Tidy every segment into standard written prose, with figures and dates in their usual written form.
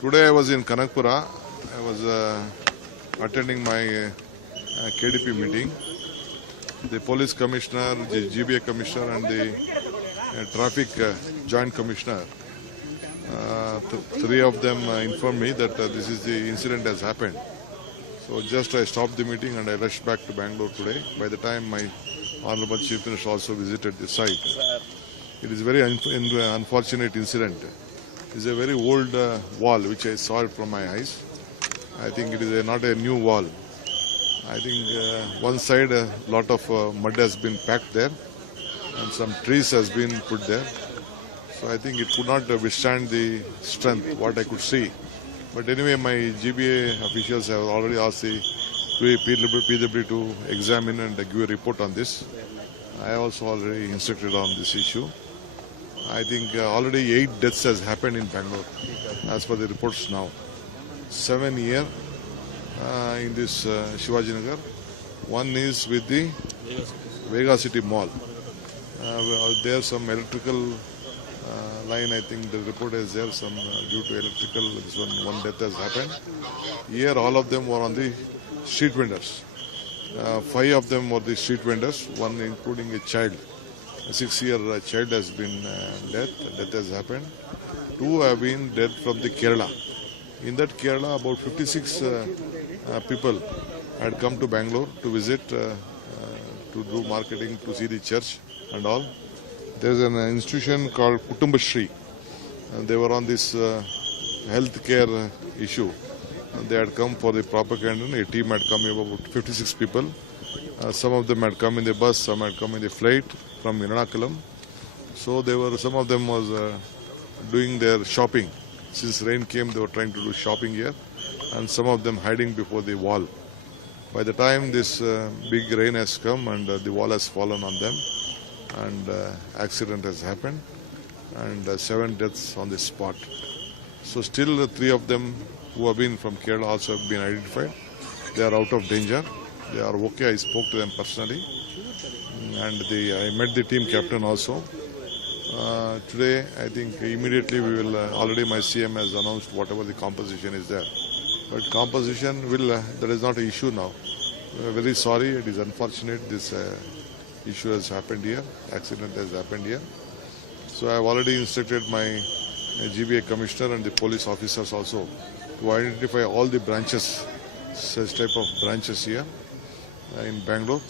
Today I was in Kanakpura. I was attending my KDP meeting. The police commissioner, the GBA commissioner and the traffic joint commissioner, three of them informed me that this is the incident has happened. So just I stopped the meeting and I rushed back to Bangalore today. By the time my Honorable Chief Minister also visited the site. It is a very unfortunate incident. It is a very old wall which I saw it from my eyes. I think it is not a new wall. I think one side a lot of mud has been packed there and some trees has been put there. So I think it could not withstand the strength what I could see. But anyway, my GBA officials have already asked the PW to examine and give a report on this. I also already instructed on this issue. I think already 8 deaths has happened in Bangalore as per the reports now. 7 here in this Shivaji Nagar. One is with the Vega City Mall. There some electrical line, I think the report is there, some due to electrical, this one death has happened. Here all of them were on the street vendors. 5 of them were the street vendors, one including a child. A 6-year child has been death has happened. 2 have been dead from the Kerala. In that Kerala, about 56 people had come to Bangalore to visit, to do marketing, to see the church and all. There is an institution called Kutumbashri. They were on this health care issue. They had come for the propaganda. A team had come, about 56 people. Some of them had come in the bus, some had come in the flight from Ernakulam. So some of them was doing their shopping. Since rain came, they were trying to do shopping here, and some of them hiding before the wall. By the time this big rain has come and the wall has fallen on them, and accident has happened, and 7 deaths on the spot. So still 3 of them who have been from Kerala also have been identified. They are out of danger. They are okay. I spoke to them personally, and I met the team captain also. Today, I think immediately we will, already my CM has announced whatever the composition is there. But composition will, that is not an issue now. We are very sorry, it is unfortunate this issue has happened here, accident has happened here. So I have already instructed my GBA commissioner and the police officers also to identify all the branches, such type of branches here in Bangalore.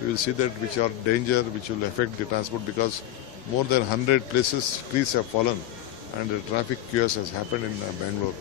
We will see that which are danger, which will affect the transport, because more than 100 places trees have fallen and the traffic chaos has happened in Bangalore.